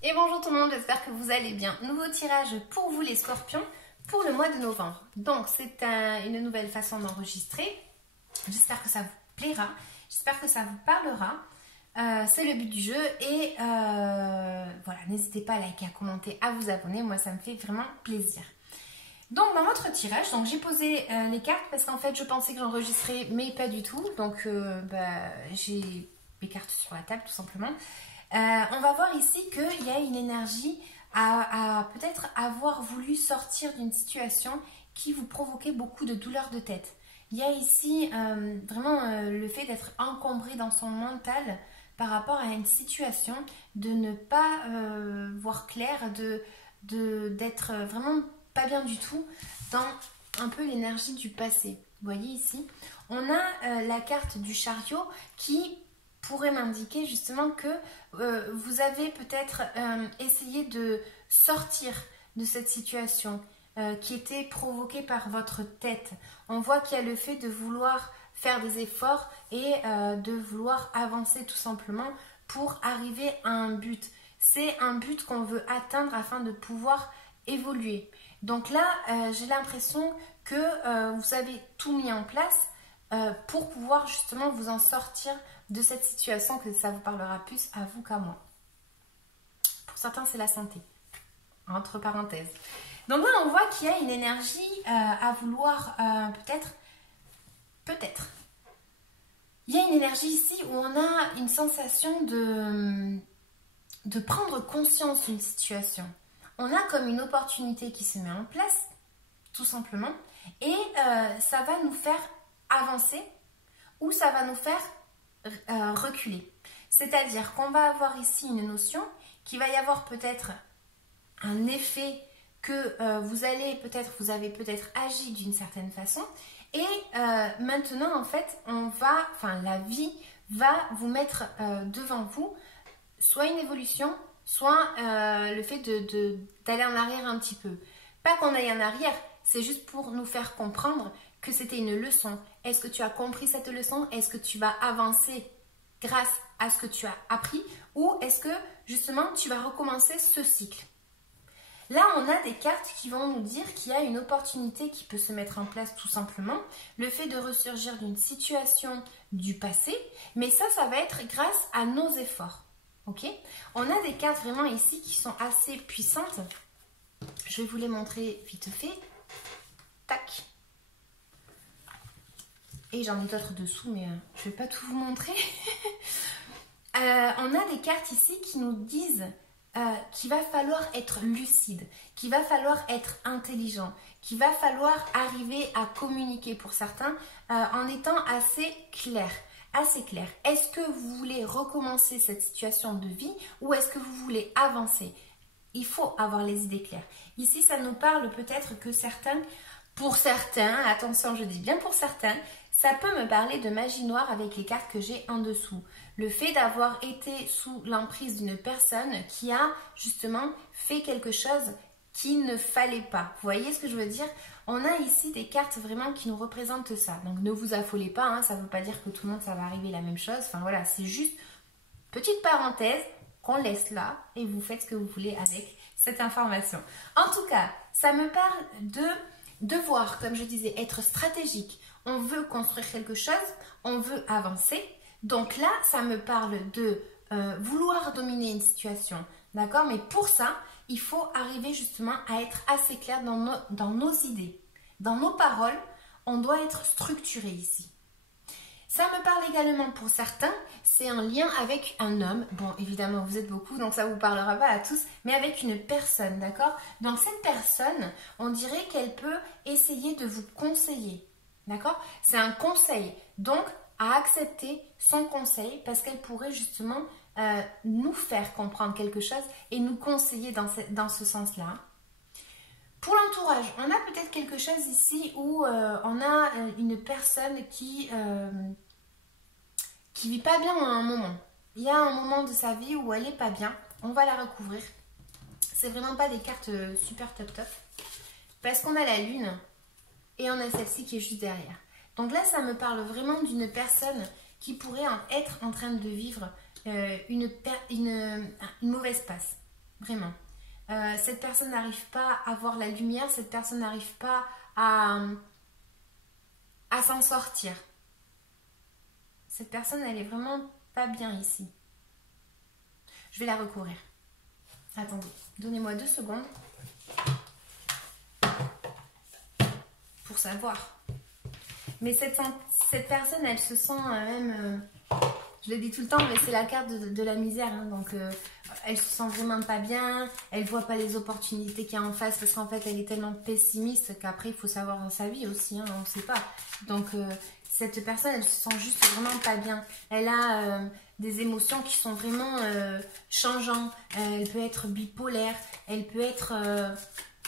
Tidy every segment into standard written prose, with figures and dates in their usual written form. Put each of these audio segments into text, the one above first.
Et bonjour tout le monde, j'espère que vous allez bien. Nouveau tirage pour vous les scorpions pour le mois de novembre. Donc c'est une nouvelle façon d'enregistrer. J'espère que ça vous plaira, j'espère que ça vous parlera. C'est le but du jeu et voilà, n'hésitez pas à liker, à commenter, à vous abonner. Moi ça me fait vraiment plaisir. Donc dans votre tirage, donc j'ai posé les cartes parce qu'en fait je pensais que j'enregistrais mais pas du tout. Donc j'ai mes cartes sur la table tout simplement. On va voir ici qu'il y a une énergie à peut-être avoir voulu sortir d'une situation qui vous provoquait beaucoup de douleurs de tête. Il y a ici vraiment le fait d'être encombré dans son mental par rapport à une situation, de ne pas voir clair, d'être vraiment pas bien du tout dans un peu l'énergie du passé. Vous voyez ici, on a la carte du chariot qui pourrait m'indiquer justement que vous avez peut-être essayé de sortir de cette situation qui était provoquée par votre tête. On voit qu'il y a le fait de vouloir faire des efforts et de vouloir avancer tout simplement pour arriver à un but. C'est un but qu'on veut atteindre afin de pouvoir évoluer. Donc là, j'ai l'impression que vous avez tout mis en place pour pouvoir justement vous en sortir de cette situation, que ça vous parlera plus à vous qu'à moi. Pour certains, c'est la santé, entre parenthèses. Donc là, on voit qu'il y a une énergie à vouloir peut-être. Il y a une énergie ici où on a une sensation de prendre conscience d'une situation. On a comme une opportunité qui se met en place, tout simplement, et ça va nous faire avancer ou ça va nous faire reculer. C'est-à-dire qu'on va avoir ici une notion qu'il va y avoir peut-être un effet que vous avez peut-être agi d'une certaine façon et maintenant en fait la vie va vous mettre devant vous soit une évolution, soit le fait d'aller en arrière un petit peu. Pas qu'on aille en arrière, c'est juste pour nous faire comprendre que c'était une leçon. Est-ce que tu as compris cette leçon? Est-ce que tu vas avancer grâce à ce que tu as appris? Ou est-ce que justement tu vas recommencer ce cycle? Là, on a des cartes qui vont nous dire qu'il y a une opportunité qui peut se mettre en place tout simplement. Le fait de ressurgir d'une situation du passé. Mais ça va être grâce à nos efforts. Ok? On a des cartes vraiment ici qui sont assez puissantes. Je vais vous les montrer vite fait. Tac! Et j'en ai d'autres dessous, mais je ne vais pas tout vous montrer. On a des cartes ici qui nous disent qu'il va falloir être lucide, qu'il va falloir être intelligent, qu'il va falloir arriver à communiquer pour certains en étant assez clair. Assez clair. Est-ce que vous voulez recommencer cette situation de vie ou est-ce que vous voulez avancer? Il faut avoir les idées claires. Ici, ça nous parle peut-être que pour certains, attention, je dis bien pour certains, ça peut me parler de magie noire avec les cartes que j'ai en dessous. Le fait d'avoir été sous l'emprise d'une personne qui a justement fait quelque chose qu'il ne fallait pas. Vous voyez ce que je veux dire? On a ici des cartes vraiment qui nous représentent ça. Donc ne vous affolez pas, hein, ça ne veut pas dire que tout le monde ça va arriver la même chose. Enfin voilà, c'est juste petite parenthèse qu'on laisse là et vous faites ce que vous voulez avec cette information. En tout cas, ça me parle de devoir, comme je disais, être stratégique. On veut construire quelque chose, on veut avancer. Donc là, ça me parle de vouloir dominer une situation. D'accord? Mais pour ça, il faut arriver justement à être assez clair dans nos idées. Dans nos paroles, on doit être structuré ici. Ça me parle également pour certains, c'est un lien avec un homme. Bon, évidemment, vous êtes beaucoup, donc ça ne vous parlera pas à tous, mais avec une personne, d'accord? Donc cette personne, on dirait qu'elle peut essayer de vous conseiller, d'accord? C'est un conseil, donc à accepter son conseil parce qu'elle pourrait justement nous faire comprendre quelque chose et nous conseiller dans ce sens-là. Pour l'entourage, on a peut-être quelque chose ici où on a une personne qui vit pas bien à un moment. Il y a un moment de sa vie où elle est pas bien. On va la recouvrir. C'est vraiment pas des cartes super top top. Parce qu'on a la lune et on a celle-ci qui est juste derrière. Donc là, ça me parle vraiment d'une personne qui pourrait être en train de vivre une mauvaise passe. vraiment. Cette personne n'arrive pas à voir la lumière, cette personne n'arrive pas à s'en sortir. Cette personne, elle est vraiment pas bien ici. Je vais la recouvrir. Attendez, donnez-moi 2 secondes pour savoir. Mais cette personne, elle se sent même... je le dis tout le temps, mais c'est la carte de la misère. Hein, donc, elle se sent vraiment pas bien. Elle voit pas les opportunités qu'il y a en face parce qu'en fait, elle est tellement pessimiste qu'après, il faut savoir dans sa vie aussi. Hein, on ne sait pas. Donc, cette personne, elle se sent juste vraiment pas bien. Elle a des émotions qui sont vraiment changeantes. Elle peut être bipolaire. Elle peut être...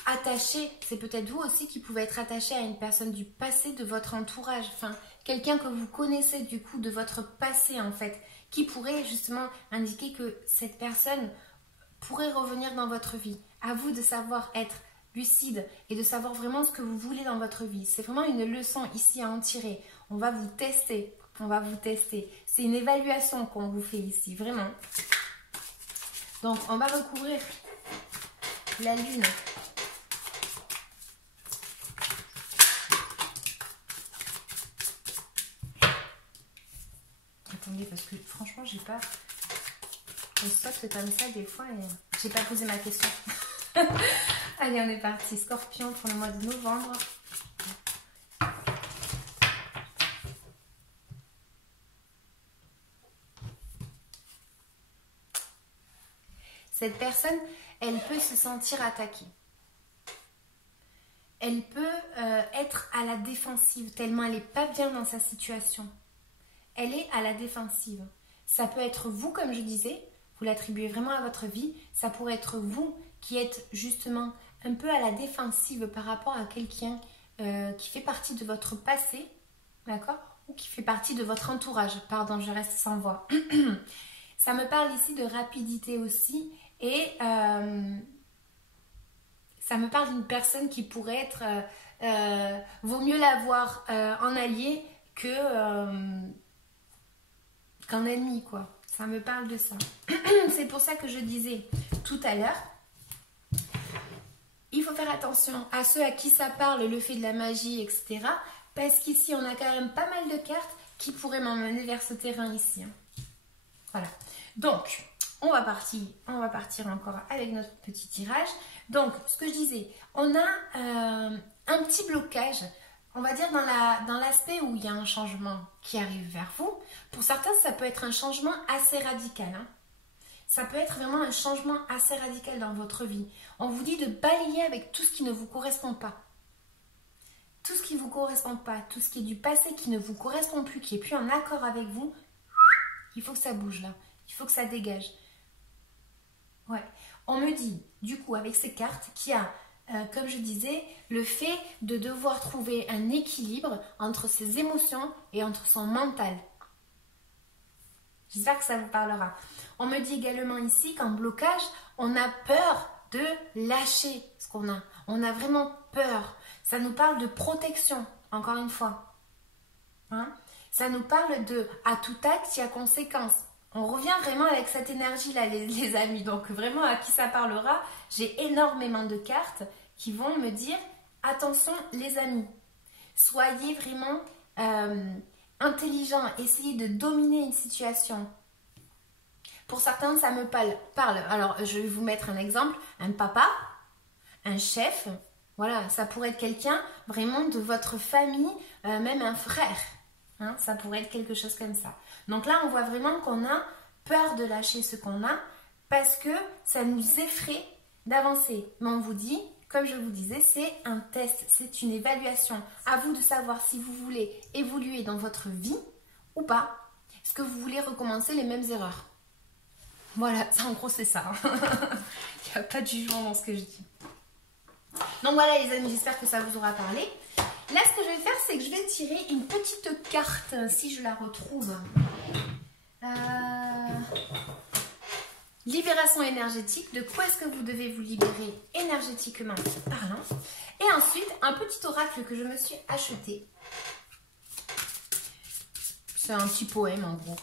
attachée, c'est peut-être vous aussi qui pouvez être attaché à une personne du passé de votre entourage, enfin quelqu'un que vous connaissez du coup de votre passé en fait, qui pourrait justement indiquer que cette personne pourrait revenir dans votre vie. À vous de savoir être lucide et de savoir vraiment ce que vous voulez dans votre vie. C'est vraiment une leçon ici à en tirer. On va vous tester, C'est une évaluation qu'on vous fait ici, vraiment. Donc on va recouvrir la lune. Attendez, parce que franchement, j'ai pas... On saute comme ça des fois et j'ai pas posé ma question. Allez, on est parti. Scorpion pour le mois de novembre. Cette personne, elle peut se sentir attaquée. Elle peut être à la défensive tellement elle n'est pas bien dans sa situation. Elle est à la défensive. Ça peut être vous, comme je disais, vous l'attribuez vraiment à votre vie. Ça pourrait être vous qui êtes justement un peu à la défensive par rapport à quelqu'un qui fait partie de votre passé, d'accord? Ou qui fait partie de votre entourage. Pardon, je reste sans voix. Ça me parle ici de rapidité aussi. Et ça me parle d'une personne qui pourrait être... vaut mieux l'avoir en allié que... qu'un ennemi, quoi. Ça me parle de ça. C'est pour ça que je disais tout à l'heure, il faut faire attention à ceux à qui ça parle, le fait de la magie, etc. Parce qu'ici, on a quand même pas mal de cartes qui pourraient m'emmener vers ce terrain ici. Hein. Voilà. Donc, on va partir encore avec notre petit tirage. Donc, ce que je disais, on a un petit blocage. On va dire dans l'aspect où il y a un changement qui arrive vers vous. Pour certains, ça peut être un changement assez radical. Hein. Ça peut être vraiment un changement assez radical dans votre vie. On vous dit de balayer avec tout ce qui ne vous correspond pas. Tout ce qui ne vous correspond pas, tout ce qui est du passé qui ne vous correspond plus, qui n'est plus en accord avec vous, il faut que ça bouge là. Il faut que ça dégage. Ouais. On me dit, du coup, avec ces cartes, qu'il y a... comme je disais, le fait de devoir trouver un équilibre entre ses émotions et entre son mental. J'espère que ça vous parlera. On me dit également ici qu'en blocage, on a peur de lâcher ce qu'on a. On a vraiment peur. Ça nous parle de protection, encore une fois. Hein? Ça nous parle de à tout acte, il y a conséquence. On revient vraiment avec cette énergie-là, les amis. Donc vraiment, à qui ça parlera, j'ai énormément de cartes qui vont me dire, attention les amis, soyez vraiment intelligents, essayez de dominer une situation. Pour certains, ça me parle. Alors, je vais vous mettre un exemple, un papa, un chef, voilà, ça pourrait être quelqu'un vraiment de votre famille, même un frère, hein, ça pourrait être quelque chose comme ça. Donc là, on voit vraiment qu'on a peur de lâcher ce qu'on a parce que ça nous effraie d'avancer. Mais on vous dit, comme je vous disais, c'est un test, c'est une évaluation. À vous de savoir si vous voulez évoluer dans votre vie ou pas. Est-ce que vous voulez recommencer les mêmes erreurs? Voilà, en gros c'est ça. Il n'y a pas de jugement dans ce que je dis. Donc voilà les amis, j'espère que ça vous aura parlé. Là ce que je vais faire, c'est que je vais tirer une petite carte, si je la retrouve. Libération énergétique, de quoi est-ce que vous devez vous libérer énergétiquement parlant. Et ensuite, un petit oracle que je me suis acheté. C'est un petit poème en gros.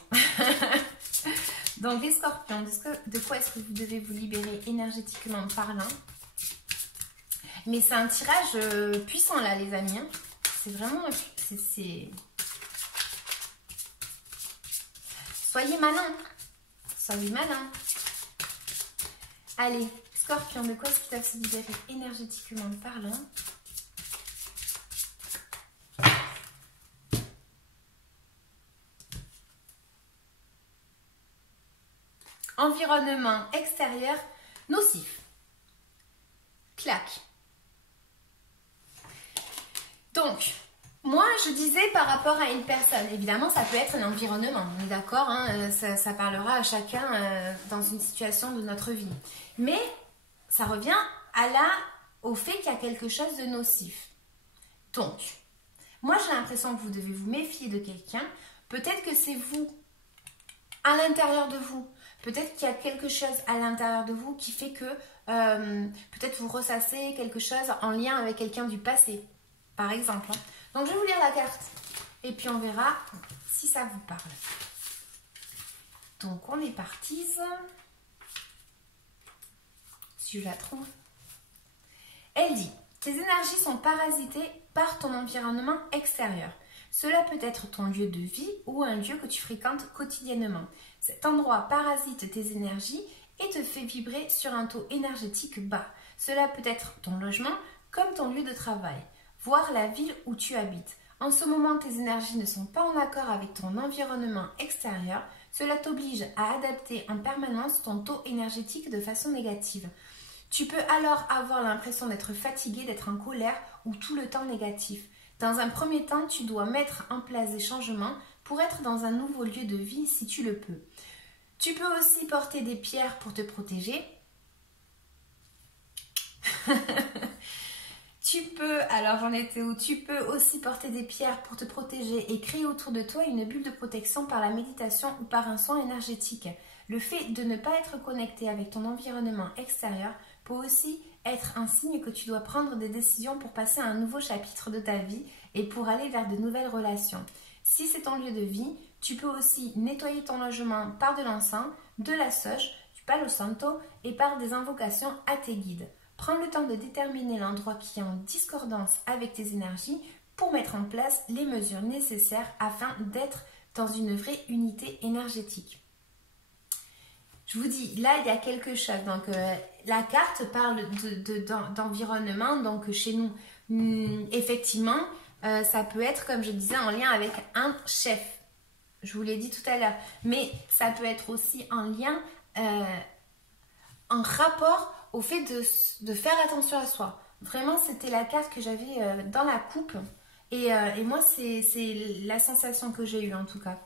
Donc les scorpions, de quoi est-ce que vous devez vous libérer énergétiquement parlant? Mais c'est un tirage puissant là les amis. Hein. C'est vraiment... Soyez malin. Soyez malin. Allez, scorpion, de quoi est-ce qu'ils doivent se libérer énergétiquement parlant? Environnement extérieur nocif. Clac. Donc, moi je disais par rapport à une personne, évidemment ça peut être un environnement, on est d'accord, hein, ça parlera à chacun dans une situation de notre vie. Mais ça revient au fait qu'il y a quelque chose de nocif. Donc, moi j'ai l'impression que vous devez vous méfier de quelqu'un. Peut-être que c'est vous, à l'intérieur de vous. Peut-être qu'il y a quelque chose à l'intérieur de vous qui fait que peut-être vous ressassez quelque chose en lien avec quelqu'un du passé, par exemple. Donc je vais vous lire la carte et puis on verra si ça vous parle. Donc on est parti. Si je la trouve. Elle dit, tes énergies sont parasitées par ton environnement extérieur. Cela peut être ton lieu de vie ou un lieu que tu fréquentes quotidiennement. Cet endroit parasite tes énergies et te fait vibrer sur un taux énergétique bas. Cela peut être ton logement comme ton lieu de travail, voire la ville où tu habites. En ce moment, tes énergies ne sont pas en accord avec ton environnement extérieur. Cela t'oblige à adapter en permanence ton taux énergétique de façon négative. Tu peux alors avoir l'impression d'être fatigué, d'être en colère ou tout le temps négatif. Dans un premier temps, tu dois mettre en place des changements pour être dans un nouveau lieu de vie si tu le peux. Tu peux aussi porter des pierres pour te protéger. Alors j'en étais où? Tu peux aussi porter des pierres pour te protéger et créer autour de toi une bulle de protection par la méditation ou par un soin énergétique. Le fait de ne pas être connecté avec ton environnement extérieur peut aussi être un signe que tu dois prendre des décisions pour passer à un nouveau chapitre de ta vie et pour aller vers de nouvelles relations. Si c'est ton lieu de vie, tu peux aussi nettoyer ton logement par de l'encens, de la sauge, du palo santo et par des invocations à tes guides. Prends le temps de déterminer l'endroit qui est en discordance avec tes énergies pour mettre en place les mesures nécessaires afin d'être dans une vraie unité énergétique. Je vous dis, là, il y a quelque chose. Donc, la carte parle d'environnement. Donc, chez nous, effectivement, ça peut être, comme je disais, en lien avec un chef. Je vous l'ai dit tout à l'heure. Mais ça peut être aussi en lien, en rapport au fait de faire attention à soi. Vraiment, c'était la carte que j'avais dans la coupe. Et moi, c'est la sensation que j'ai eue, en tout cas.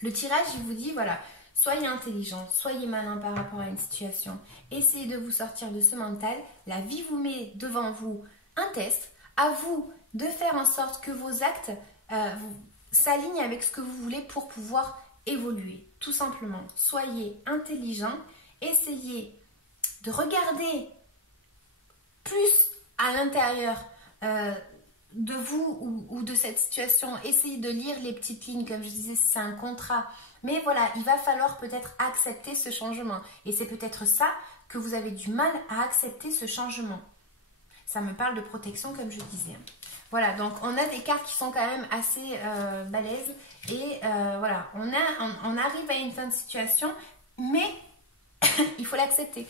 Le tirage, il vous dit, voilà... Soyez intelligent, soyez malin par rapport à une situation. Essayez de vous sortir de ce mental. La vie vous met devant vous un test. À vous de faire en sorte que vos actes s'alignent avec ce que vous voulez pour pouvoir évoluer. Tout simplement, soyez intelligent. Essayez de regarder plus à l'intérieur de vous ou de cette situation. Essayez de lire les petites lignes, comme je disais, si c'est un contrat. Mais voilà, il va falloir peut-être accepter ce changement. Et c'est peut-être ça que vous avez du mal à accepter ce changement. Ça me parle de protection, comme je disais. Voilà, donc on a des cartes qui sont quand même assez balèzes. Et voilà, on arrive à une fin de situation, mais il faut l'accepter.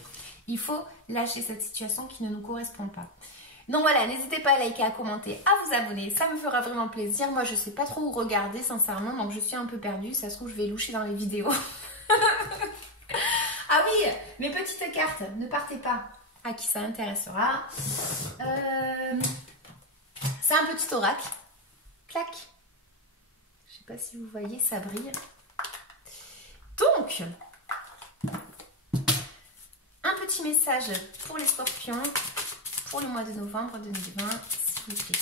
Il faut lâcher cette situation qui ne nous correspond pas. Donc voilà, n'hésitez pas à liker, à commenter, à vous abonner, ça me fera vraiment plaisir. Moi je sais pas trop où regarder sincèrement, donc je suis un peu perdue, ça se trouve je vais loucher dans les vidéos. Ah oui, mes petites cartes, ne partez pas, à qui ça intéressera. C'est un petit oracle, clac. Je sais pas si vous voyez, ça brille. Donc, un petit message pour les scorpions. Pour le mois de novembre 2020, s'il vous plaît.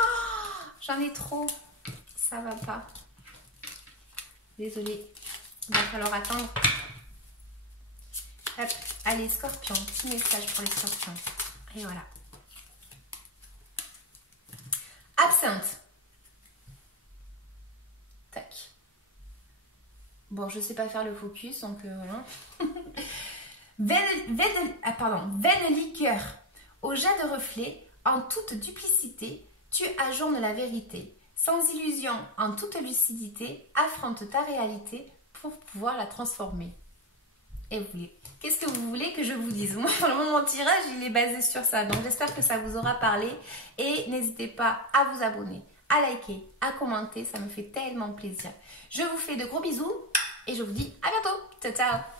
Oh, j'en ai trop. Ça va pas. Désolée. Il va falloir attendre. Hop. Allez, scorpion. Petit message pour les scorpions. Et voilà. Absinthe. Bon, je sais pas faire le focus, donc voilà. Vaine liqueur, au jet de reflet, en toute duplicité, tu ajournes la vérité. Sans illusion, en toute lucidité, affronte ta réalité pour pouvoir la transformer. Et vous, qu'est-ce que vous voulez que je vous dise? Moi, vraiment, mon tirage, il est basé sur ça. Donc, j'espère que ça vous aura parlé. Et n'hésitez pas à vous abonner, à liker, à commenter. Ça me fait tellement plaisir. Je vous fais de gros bisous et je vous dis à bientôt. Ciao, ciao!